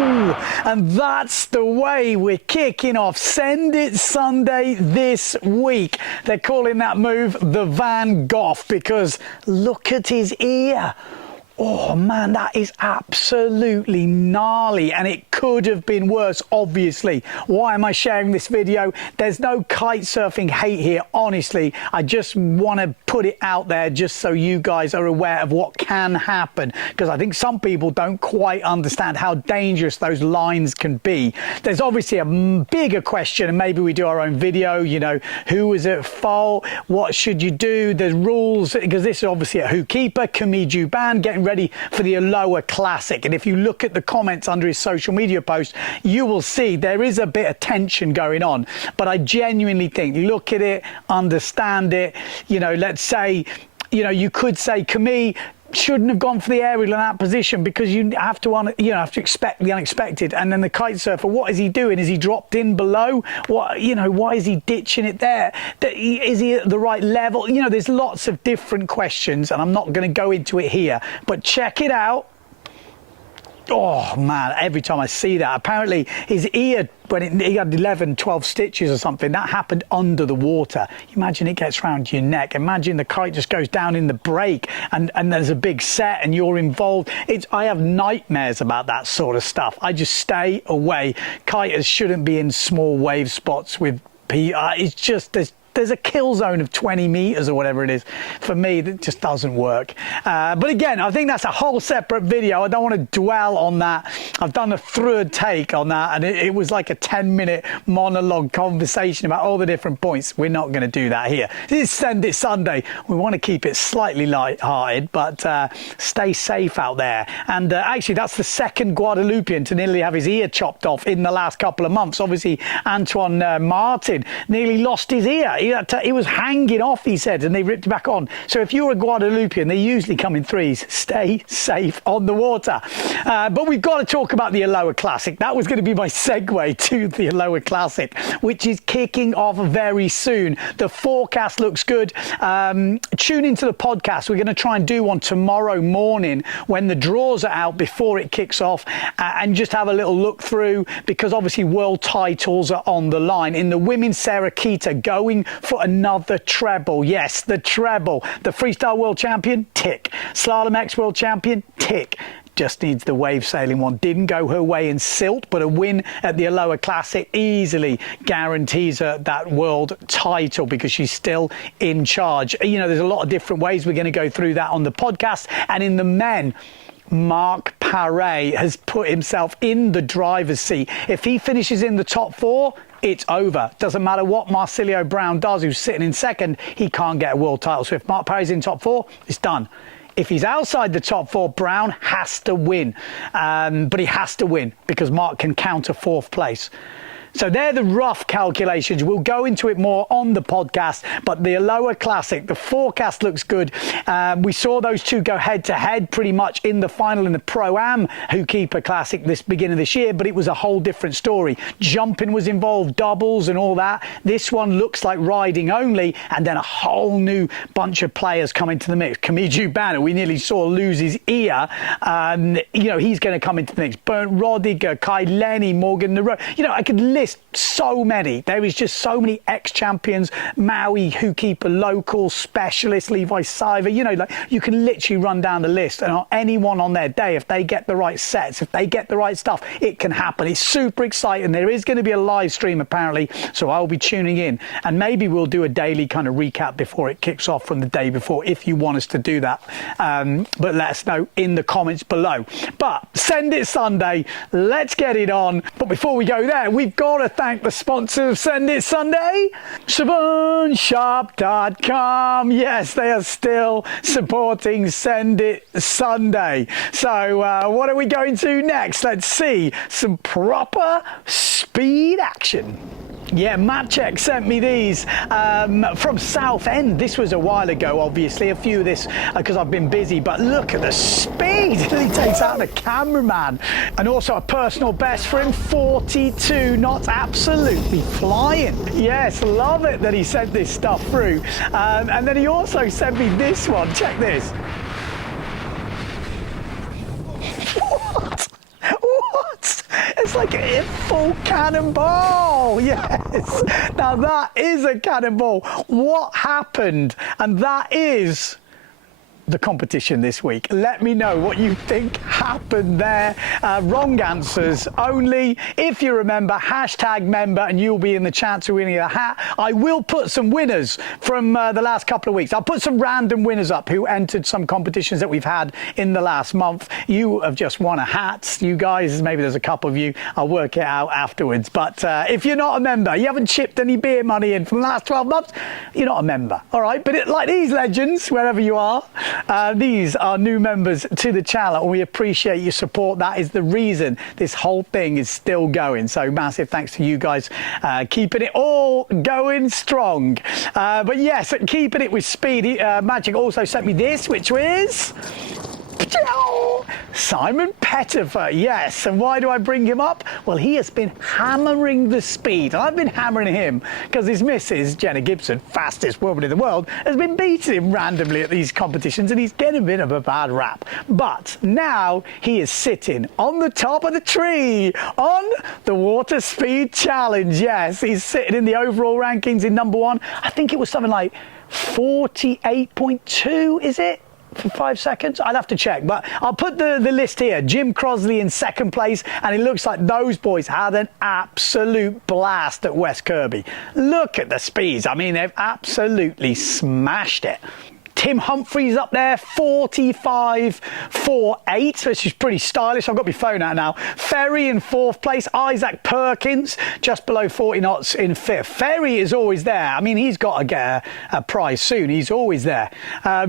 And that's the way we're kicking off Send It Sunday this week. They're calling that move the Van Gogh because look at his ear. Oh man, that is absolutely gnarly, and it could have been worse, obviously. Why am I sharing this video? There's no kite surfing hate here, honestly. I just want to put it out there just so you guys are aware of what can happen, because I think some people don't quite understand how dangerous those lines can be. There's obviously a bigger question, and maybe we do our own video, you know, who was at fault, what should you do, there's rules, because this is obviously a who keeper, Kamiju Ban, getting ready for the Aloha Classic. And if you look at the comments under his social media post, you will see there is a bit of tension going on. But I genuinely think, look at it, understand it. You know, let's say, you know, you could say Kami shouldn't have gone for the aerial in that position because you have to expect the unexpected. And then the kite surfer, what is he doing? Is he dropped in below? What, you know, why is he ditching it there? Is he at the right level? You know, there's lots of different questions, and I'm not going to go into it here, but check it out. Oh man, every time I see that, apparently his ear, when he had 11, 12 stitches or something, that happened under the water. Imagine it gets round your neck. Imagine the kite just goes down in the break and there's a big set and you're involved. I have nightmares about that sort of stuff. I just stay away. Kiters shouldn't be in small wave spots with it's just, there's a kill zone of 20 meters or whatever it is. For me, that just doesn't work. But again, I think that's a whole separate video. I don't want to dwell on that. I've done a third take on that, and it was like a 10-minute monologue conversation about all the different points. We're not going to do that here. This is Send It Sunday. We want to keep it slightly light-hearted, but stay safe out there. And actually, that's the second Guadeloupean to nearly have his ear chopped off in the last couple of months. Obviously, Antoine Martin nearly lost his ear. He was hanging off, he said, and they ripped it back on. So if you're a Guadeloupean, they usually come in threes. Stay safe on the water. But we've got to talk about the Aloha Classic. That was going to be my segue to the Aloha Classic, which is kicking off very soon. The forecast looks good. Tune into the podcast. We're going to try and do one tomorrow morning when the draws are out before it kicks off, and just have a little look through, because obviously world titles are on the line. In the women's, Sarah Kita going for another treble. Yes, the treble. The freestyle world champion, tick. Slalom X world champion, tick. Just needs the wave sailing one. Didn't go her way in silt, but a win at the Aloha Classic easily guarantees her that world title because she's still in charge. You know, there's a lot of different ways. We're going to go through that on the podcast. And in the men, Mark Paré has put himself in the driver's seat. If he finishes in the top four, it's over. Doesn't matter what Marcilio Brown does, who's sitting in second, he can't get a world title. So if Mark Parry's in top four, it's done. If he's outside the top four, Brown has to win. But he has to win because Mark can counter fourth place. So they're the rough calculations. We'll go into it more on the podcast, but the Aloha Classic, the forecast looks good. We saw those two go head-to-head pretty much in the final in the Pro-Am Who Keeper Classic this beginning of this year, but it was a whole different story. Jumping was involved, doubles and all that. This one looks like riding only, and then a whole new bunch of players come into the mix. Kamiju Banner, we nearly saw lose his ear. You know, he's going to come into the mix. Bernd Rodiger, Kai Lenny, Morgan Nero. You know, I could list so many. There is just so many ex-champions, Maui, Who Keeper, local, specialist, Levi Siver. You know, like you can literally run down the list, and anyone on their day, if they get the right sets, if they get the right stuff, it can happen. It's super exciting. There is going to be a live stream apparently, so I'll be tuning in, and maybe we'll do a daily kind of recap before it kicks off from the day before if you want us to do that. But let us know in the comments below. But Send It Sunday, let's get it on. But before we go there, we've got to thank the sponsor of Send It Sunday, SavonShop.com. Yes, they are still supporting Send It Sunday. So what are we going to next? Let's see some proper speed action. Yeah, Maciek sent me these from Southend. This was a while ago, obviously. A few of this because I've been busy, but look at the speed he takes out the cameraman. And also a personal best for him, 42 knots, absolutely flying. Yes, love it that he sent this stuff through. And then he also sent me this one. Check this. What? looks like a full cannonball. Yes, now that is a cannonball. What happened? And that is the competition this week. Let me know what you think happened there. Wrong answers only. If you remember, hashtag member, and you'll be in the chance of winning a hat. I will put some winners from the last couple of weeks. I'll put some random winners up who entered some competitions that we've had in the last month. You have just won a hat. You guys, maybe there's a couple of you. I'll work it out afterwards. But if you're not a member, you haven't chipped any beer money in from the last 12 months, you're not a member. All right, but like these legends, wherever you are, these are new members to the channel, and we appreciate your support. That is the reason this whole thing is still going. So massive thanks to you guys, keeping it all going strong. But yes, keeping it with speed. Magic also sent me this, which is Simon Pettifer, yes. And why do I bring him up? Well, he has been hammering the speed. I've been hammering him because his missus, Jenna Gibson, fastest woman in the world, has been beating him randomly at these competitions, and he's getting a bit of a bad rap. But now he is sitting on the top of the tree on the Water Speed Challenge. Yes, he's sitting in the overall rankings in #1. I think it was something like 48.2, is it? For 5 seconds, I'd have to check, but I'll put the list here. Jim Crosley in 2nd place, and it looks like those boys had an absolute blast at West Kirby. Look at the speeds. I mean, they've absolutely smashed it. Tim Humphries up there, 45.48, which is pretty stylish. I've got my phone out now. Ferry in 4th place. Isaac Perkins just below 40 knots in 5th. Ferry is always there. I mean, he's got to get a prize soon. He's always there.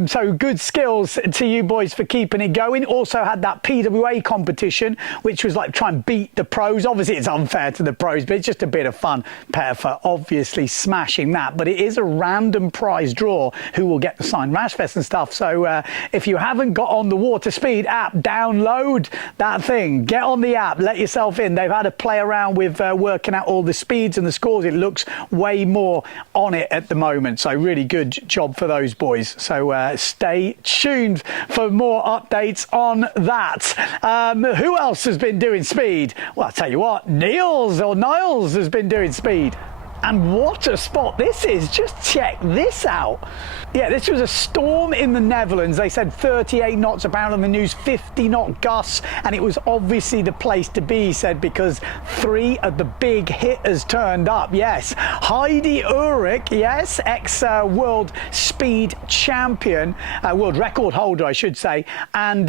So good skills to you boys for keeping it going. Also had that PWA competition, which was like try and beat the pros. Obviously, it's unfair to the pros, but it's just a bit of fun. Pettifer obviously smashing that. But it is a random prize draw who will get the signed Rashfest and stuff. So if you haven't got on the Water Speed app, download that thing. Get on the app, let yourself in. They've had to play around with working out all the speeds and the scores. It looks way more on it at the moment. So really good job for those boys. So stay tuned for more updates on that. Who else has been doing speed? Well, I'll tell you what, Niles has been doing speed. And what a spot this is. Just check this out. Yeah, this was a storm in the Netherlands. They said 38 knots apparently on the news, 50 knot gusts, and it was obviously the place to be, he said, because 3 of the big hitters turned up. Yes, Heidi Ulrich, yes, ex-world speed champion, world record holder, I should say, and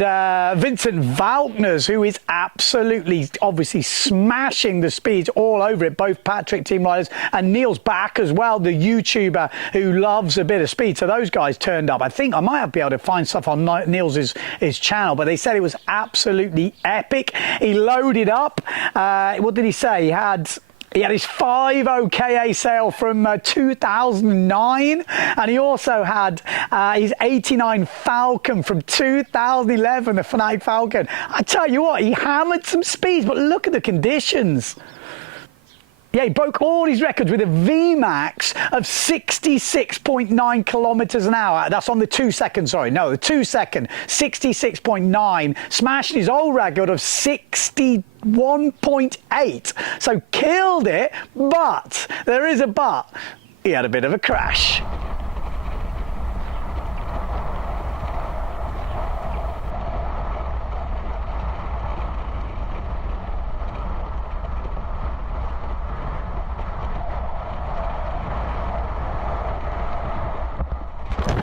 Vincent Valkners, who is absolutely, obviously smashing the speeds all over it, both Patrick team riders, and Neil's back as well, the YouTuber who loves a bit of speed. So those guys turned up. I think I might be able to find stuff on Neil's his channel, but they said it was absolutely epic. He loaded up. What did he say? He had his 5 OKA sale from 2009, and he also had his 89 Falcon from 2011, the Fanatic Falcon. I tell you what, he hammered some speeds, but look at the conditions. Yeah, he broke all his records with a VMAX of 66.9 kilometers an hour. That's on the 2 second, sorry. No, the 2 second, 66.9, smashing his old record of 61.8. So killed it, but there is a but. He had a bit of a crash.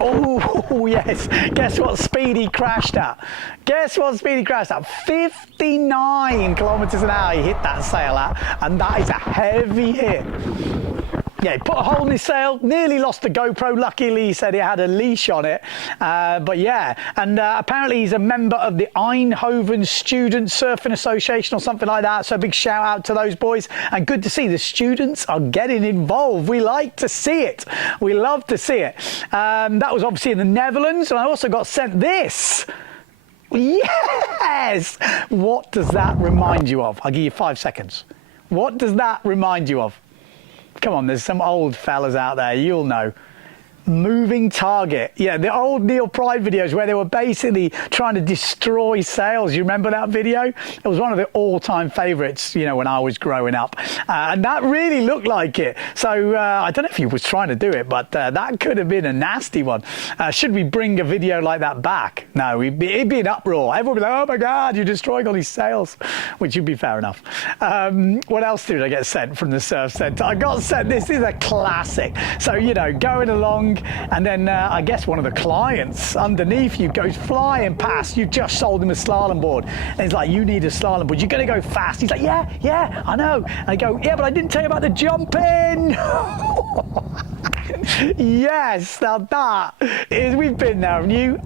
Oh, yes. Guess what speed he crashed at? Guess what speed he crashed at? 59 kilometers an hour he hit that sail at, and that is a heavy hit. Yeah, he put a hole in his sail, nearly lost the GoPro. Luckily, he said it had a leash on it. But yeah, and apparently he's a member of the Eindhoven Student Surfing Association or something like that. So a big shout out to those boys. And good to see the students are getting involved. We like to see it. We love to see it. That was obviously in the Netherlands. And I also got sent this. Yes! What does that remind you of? I'll give you 5 seconds. What does that remind you of? Come on, there's some old fellas out there, you'll know. moving target. Yeah, the old Neil Pride videos where they were basically trying to destroy sales. You remember that video? It was one of the all-time favorites, you know, when I was growing up. And that really looked like it. So I don't know if he was trying to do it, but that could have been a nasty one. Should we bring a video like that back? No, it'd be an uproar. Everyone would be like, oh my God, you're destroying all these sales, which would be fair enough. What else did I get sent from the Surf Centre? I got sent, this is a classic. So, you know, going along, and then I guess one of the clients underneath you goes flying past. You've just sold him a slalom board. And he's like, you need a slalom board. You're going to go fast. He's like, yeah, I know. And I go, yeah, but I didn't tell you about the jumping. Yes, now that is, we've been there, haven't you?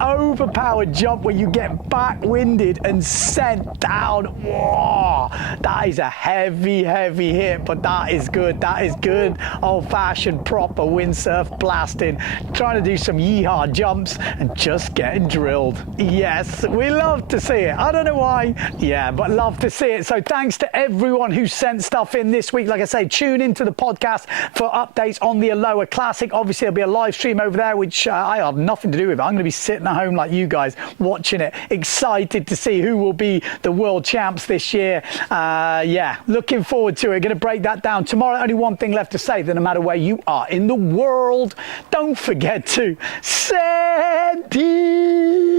Overpowered jump where you get back-winded and sent down. Whoa, that is a heavy hit, but that is good. That is good old-fashioned proper windsurf blasting, trying to do some yeehaw jumps and just getting drilled. Yes, we love to see it. I don't know why, yeah, but love to see it. So thanks to everyone who sent stuff in this week. Like I say, tune into the podcast for updates on the Aloha Classic. Obviously, there'll be a live stream over there, which I have nothing to do with. I'm going to be sitting at home like you guys watching it, excited to see who will be the world champs this year. Yeah, looking forward to it. Going to break that down tomorrow. Only one thing left to say, that no matter where you are in the world, don't forget to send it.